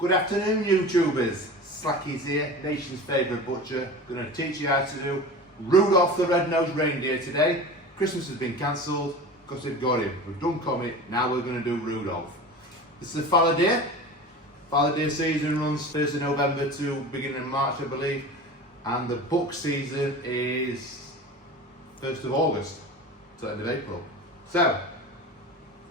Good afternoon, YouTubers. Slacky's here, nation's favourite butcher. Going to teach you how to do Rudolph the Red-Nosed Reindeer today. Christmas has been cancelled because they've got him. We've done Comet, now we're going to do Rudolph. This is the Fallow Deer. Fallow Deer season runs 1st of November to beginning of March, I believe. And the buck season is 1st of August to end of April. So,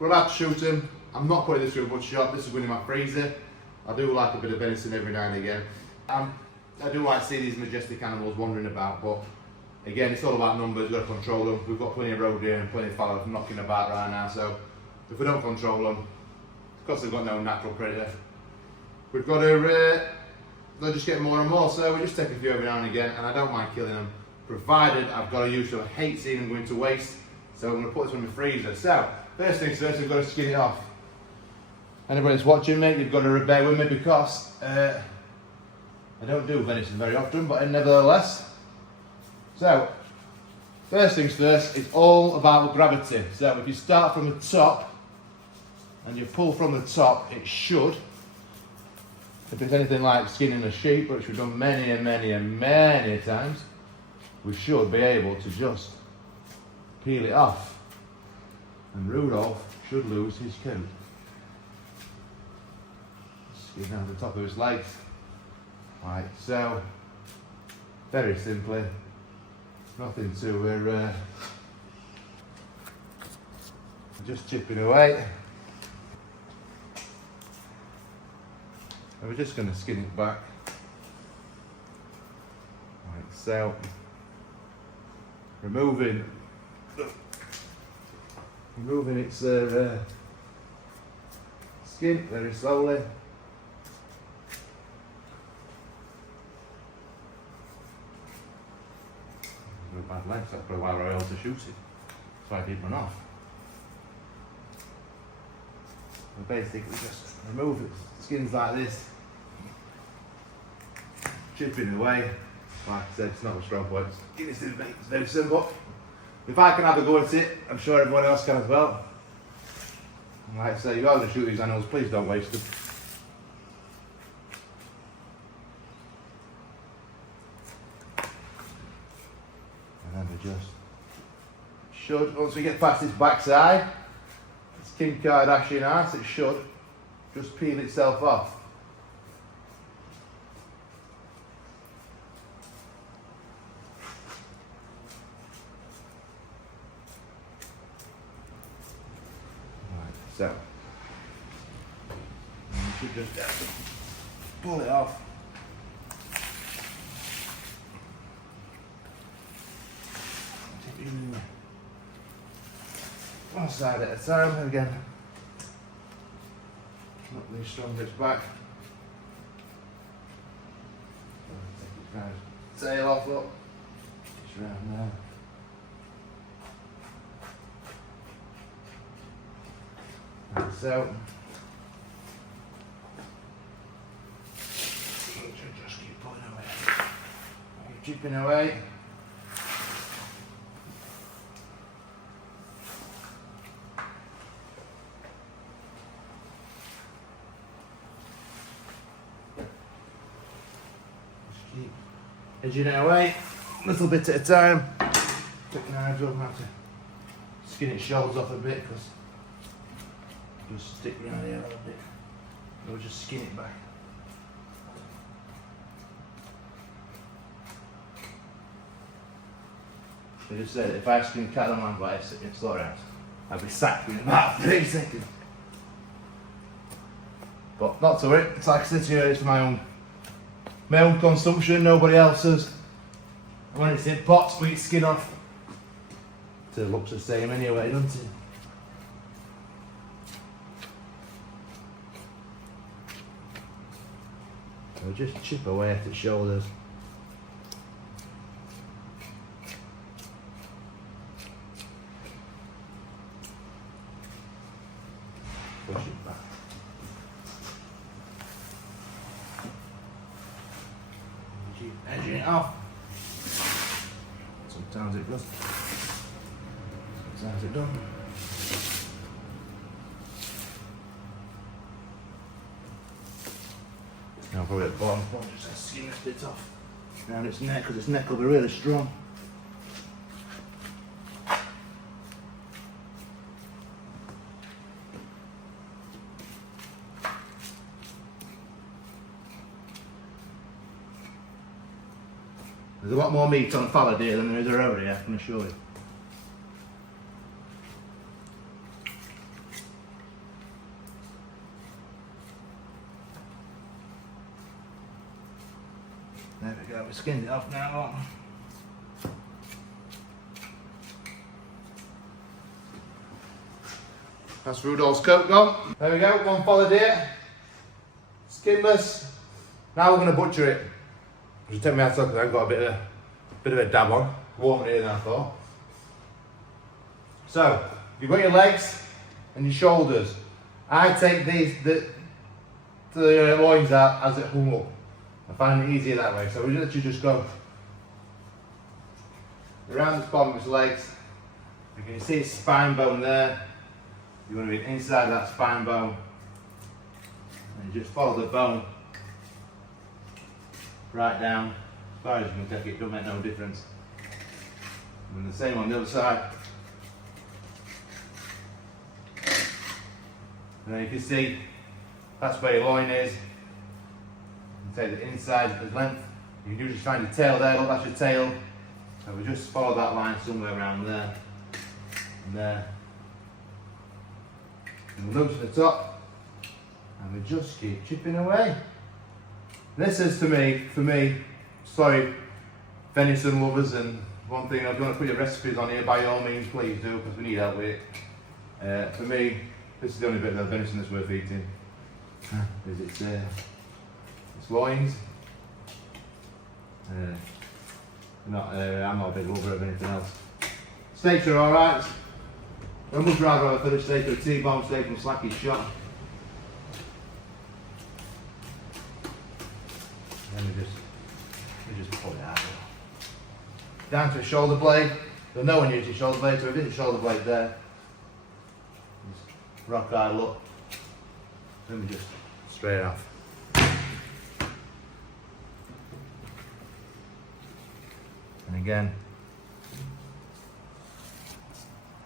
we're allowed to shoot them. I'm not putting this through a butcher shop, this is going in my freezer. I do like a bit of venison every now and again. I do like to see these majestic animals wandering about, but again, it's all about numbers, we've got to control them. We've got plenty of roe deer and plenty of fallow knocking about right now, so if we don't control them, because they've got no natural predator, we've got to, they'll just get more and more, so we just take a few every now and again, and I don't mind killing them, provided I've got to use them. I hate seeing them going to waste, so I'm going to put this one in the freezer. So, first things first, we've got to skin it off. Anybody that's watching me, you've got to bear with me because I don't do venison very often, but nevertheless. So, first things first, it's all about gravity. So if you start from the top and you pull from the top, it should, if it's anything like skinning a sheep, which we've done many times, we should be able to just peel it off. And Rudolph should lose his coat. Skin down the top of his legs. Right, so very simply, nothing to we're just chipping away. And we're just going to skin it back. Right, so removing its skin very slowly. Bad legs, that's probably why we're able to shoot it. That's why I didn't run off. We basically just remove it, skins like this, chipping away. Like I said, it's not a strong point. It's very simple. If I can have a go at it, I'm sure everyone else can as well. And like I say, you are going to shoot these animals, please don't waste them. And we just should, once we get past this backside, this Kim Kardashian ass, it should just peel itself off. Right, so you should just pull it off. One side at a time, and again, knock these strong bits back. Take its tail off, look, just round there. Like so. Just keep pulling away, keep chipping away. Keep edging it away, a little bit at a time. Take the knives up, have to skin its shoulders off a bit because just stick around here a little bit. We'll just skin it back. I just said if I skin cattle on my bike in slaughterhouse, I'd be sacked in about 3 seconds. But not to worry, it's like I said to you, it's for my own consumption, nobody else's. And when it's in pots, we skin off. It looks the same anyway, doesn't it? So just chip away at its shoulders. Push it back. Keep edging it off. Sometimes it does. Sometimes it doesn't. Now probably at the bottom, just skin this bit off around its neck, because its neck will be really strong. There's a lot more meat on a fallow deer than there is over here, I can assure you. There we go, we skinned it off now. That's Rudolph's coat gone. There we go, one fallow deer. Skinless. Now we're going to butcher it. Just take my hats off because I've got a bit of a dab on. Warmer here than I thought. So, you've got your legs and your shoulders. I take the loins out as it hung up. I find it easier that way. So we literally just go around the bottom of his legs. You can see his spine bone there. You want to be inside that spine bone. And you just follow the bone right down. As far as you can take it, don't make no difference. And the same on the other side. And then you can see that's where your loin is. You take the inside of the length. You can just find your tail there, look, that's your tail. So we just follow that line somewhere around there. And there. And we'll look to the top. And we just keep chipping away. This is for me, sorry, venison lovers, and one thing, if you want to put your recipes on here, by all means, please do, because we need help with it. For me, this is the only bit of venison that's worth eating. Is its loins. I'm not a big lover of anything else. Steaks are alright. I'd much rather have a finished steak or a T-bone steak from Slacky's shop. And then we just pull it out. Down to a shoulder blade. There's no one uses shoulder blade, so we did the shoulder blade there. Just rock hard look. Then we just straight off. And again,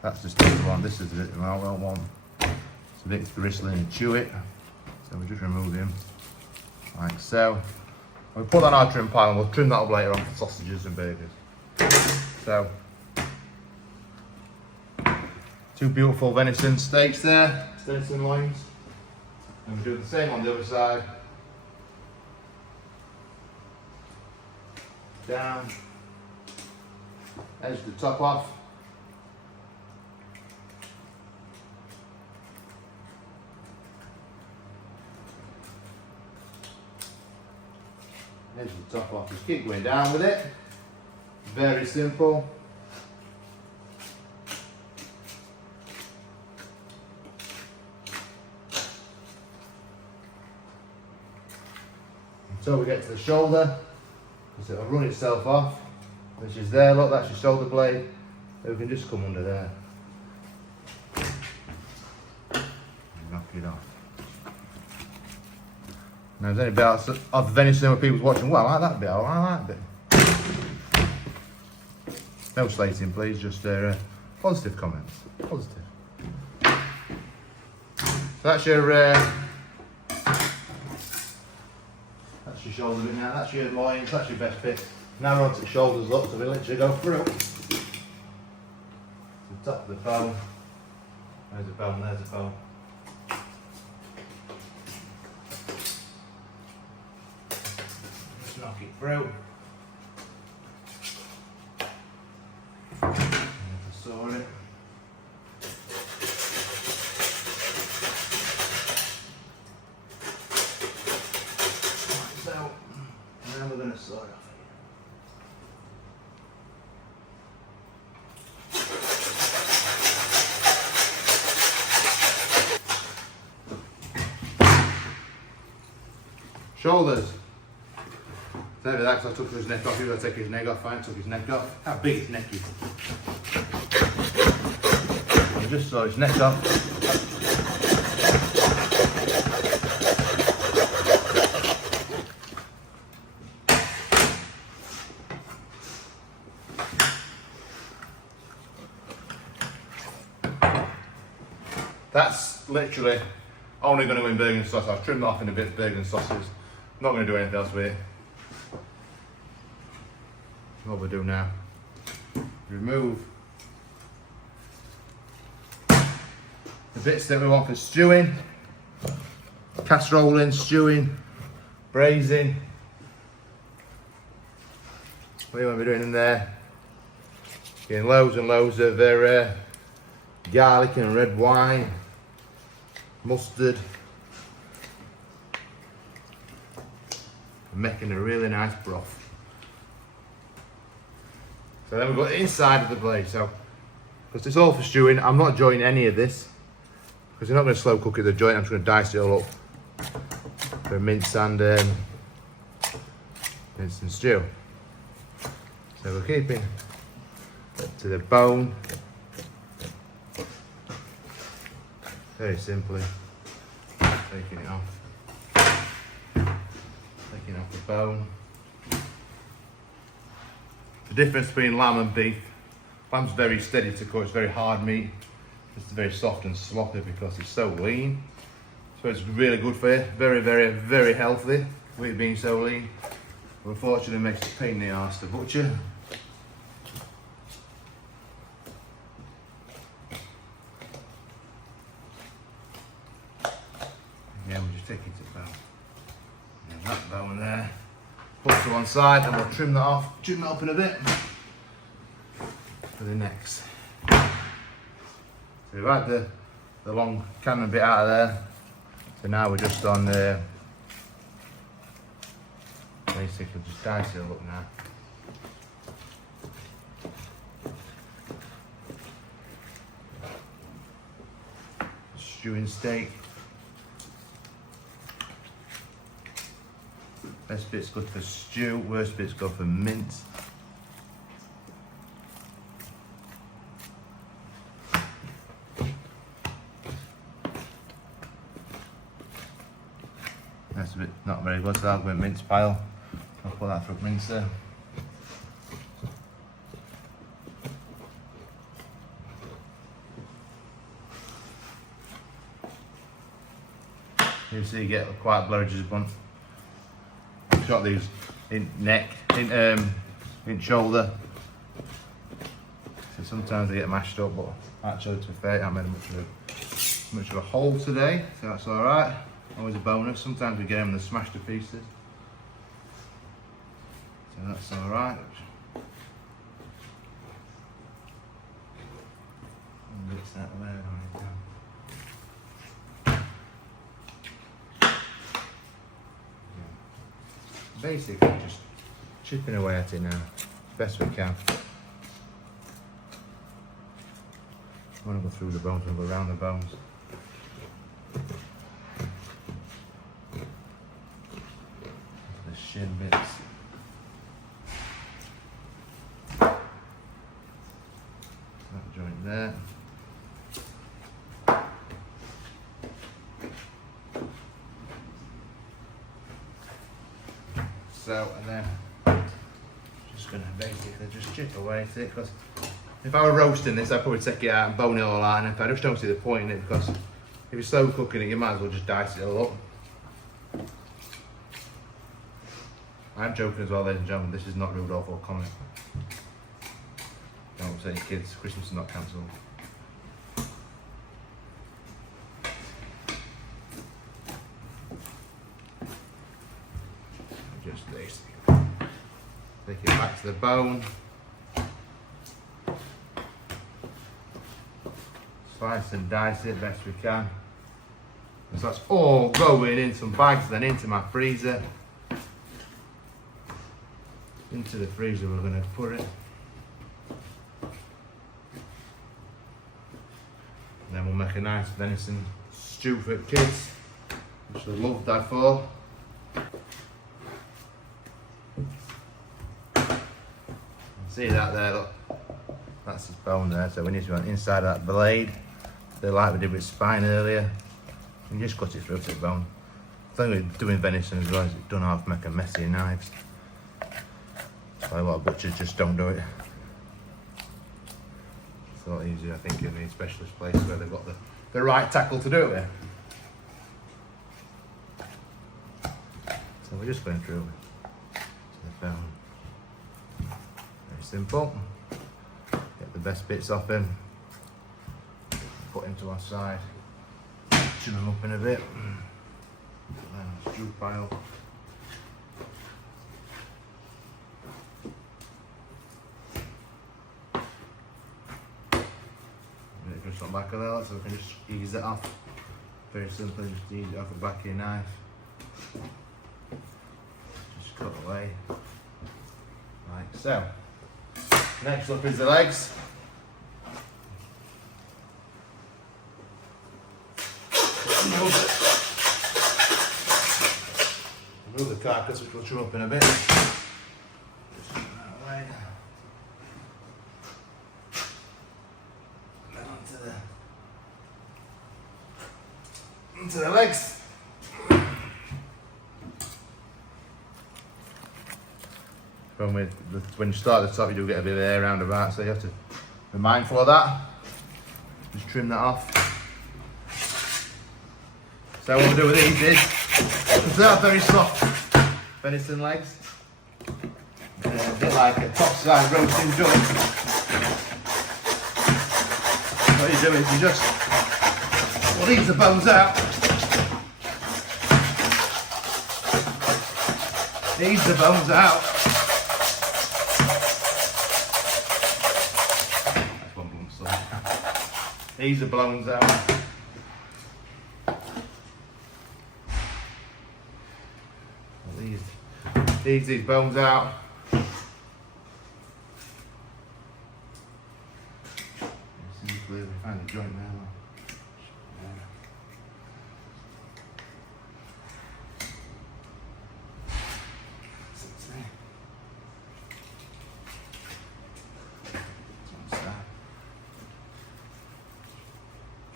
that's just the one. This is it. I don't want it's a bit bristly and chew it. So we just remove him like so. We'll put that on our trim pile and we'll trim that up later on for sausages and burgers. So, two beautiful venison steaks there, venison loins. And we do the same on the other side. Down, edge the top off. Edge the top off, just keep going down with it. Very simple. Until we get to the shoulder, because it'll run itself off. Which is there, look, that's your shoulder blade. So we can just come under there. And knock it off. Now, if there's any bit else of venison where people's watching, well, I like that bit, I like that bit. No slating, please, just positive comments. Positive. So that's your shoulder bit now, that's your loins, that's your best bit. Now we're on to the shoulders, look, so we literally go through. The top of the bone. There's a bone, there's a bone. Just knock it through. Saw it. Like so, and then we're going to saw it off. Shoulders. There that, because I took his neck off. He was going to take his neck off. I took his neck off. How big his neck is. I just saw his neck off. That's literally only going to go in burger and sausage. I'll trim that off in a bit, burger and sausage. Not going to do anything else with it. What we'll do now, remove the bits that we want for stewing, casseroling, stewing, braising. What do you want to be doing in there? Getting loads and loads of garlic and red wine, mustard, making a really nice broth. So then we've got the inside of the blade. So, because it's all for stewing, I'm not joining any of this because you're not going to slow cook it. The joint, I'm just going to dice it all up for mince and stew. So we're keeping it to the bone. Very simply taking it off. Taking off the bone. The difference between lamb and beef, lamb's very steady to cook, it's very hard meat. It's very soft and sloppy because it's so lean. So it's really good for you, very, very, very healthy with it being so lean. But unfortunately it makes it a pain in the arse to butcher. Yeah, we'll just take it to the bone. And that bone there. Put to one side and we'll trim that off, trim that up in a bit for the next. So we've had the long cannon bit out of there. So now we're just on the basically just dice it up now. Stewing steak. Best bit's good for stew, worst bit's good for mince. That's a bit not very good, so I'll go with mince pile. I'll put that through mincer. You see you get quite blurry just a bunch. Got these in neck, in shoulder. So sometimes they get mashed up, but actually to be fair, I haven't made much of a hole today, so that's all right. Always a bonus. Sometimes we get them and they're smashed to pieces, so that's all right. Mix that there. Basically just chipping away at it now, best we can. I want to go through the bones and go around the bones. The shin bits. That joint there. So, and then just going to basically just chip away at it, because if I were roasting this I'd probably take it out and bone it all out, and if I just don't see the point in it, because if you're slow cooking it you might as well just dice it all up. I'm joking as well, ladies and gentlemen, this is not Rudolph or comic. Don't upset your kids, Christmas is not cancelled. Just this. Take it back to the bone. Slice and dice it best we can. So that's all going in some bags, then into my freezer. Into the freezer we're going to put it. And then we'll make a nice venison stew for the kids, which they love that for. See that there, look. That's his bone there, so we need to go inside of that blade. So like we did with spine earlier. You just cut it through to the bone. The thing with doing venison as well is it don't have to make a messy knives. That's why a lot of butchers just don't do it. It's a lot easier, I think, in the specialist places where they've got the the right tackle to do it with. So we're just going through to the bone. Very simple. Get the best bits off him. Put him to our side. Chin him up in a bit. Stew pile. Just on the back of there, so we can just ease it off. Very simple, just ease it off the back of your knife. Just cut away. Like so. Next up is the legs. Remove the carcass, which we'll trim up in a bit. Just put that away. And then onto the legs. When you start at the top, you do get a bit of air around about, so you have to be mindful of that. Just trim that off. So what we'll do with these is, because they are very soft venison legs, they're a bit like a topside roasting joint. What you do is you just leave the bones out, ease the bones out. That's one blunt, sorry. Ease the bones out. Ease these bones out. Simply we find the joint there.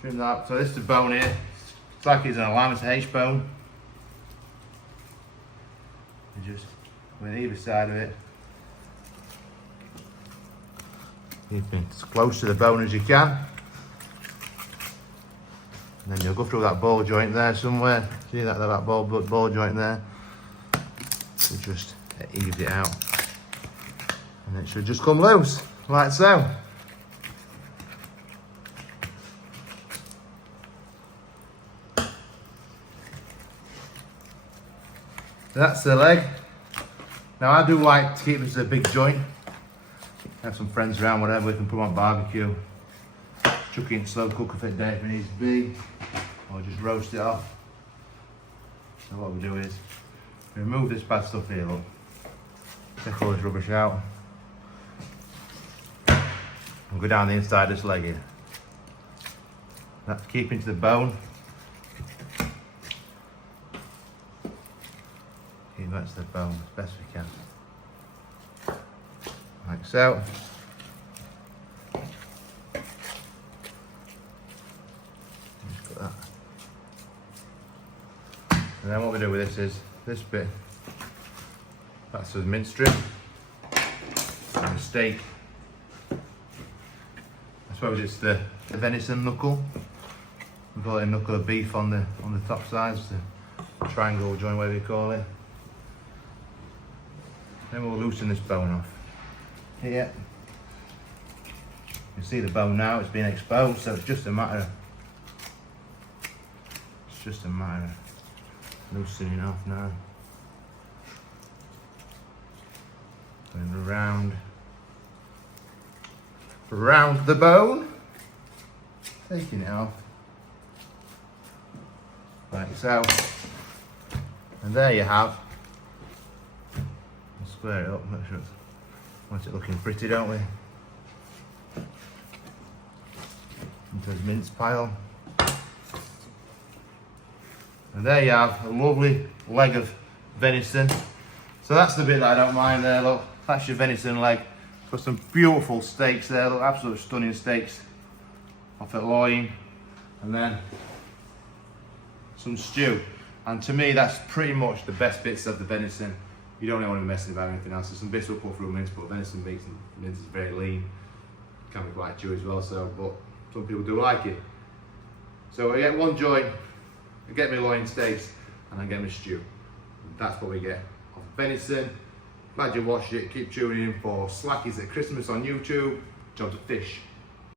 Trim that. So this is the bone here. It's like it's an lamb, it's a H bone. You just with either side of it. Keep it as close to the bone as you can. And then you'll go through that ball joint there somewhere. See that ball joint there? So just ease it out. And it should just come loose, like so. That's the leg. Now I do like to keep this a big joint. Have some friends around, whatever, we can put them on barbecue. Chuck it in slow cooker for a day if it needs to be. Or just roast it off. So what we do is, remove this bad stuff here, look. Take all this rubbish out. And go down the inside of this leg here. That's keeping to the bone. That's the bone as best we can. Like so. Just put that. And then what we do with this is, this bit, that's the mince strip. And the steak. I suppose it's the venison knuckle. We call it a knuckle of beef on the top sides, the triangle joint, whatever you call it. Then we'll loosen this bone off. Here. You can see the bone now, it's been exposed, so it's just a matter of loosening off now. Going around the bone. Taking it off. Like so. And there you have. Square it up, make sure want it looking pretty, don't we? Into the mince pile. And there you have a lovely leg of venison. So that's the bit that I don't mind there, look. That's your venison leg. Got some beautiful steaks there, look, absolute stunning steaks off at loin. And then some stew. And to me, that's pretty much the best bits of the venison. You don't want to be messing about anything else. There's some bits we'll put through mince, but venison beef and mince is very lean. Can be quite chewy as well, so, but some people do like it. So I get one joint, I get my loin steaks, and I get my stew. And that's what we get of venison. Glad you watched it. Keep tuning in for Slackies at Christmas on YouTube. Job to fish.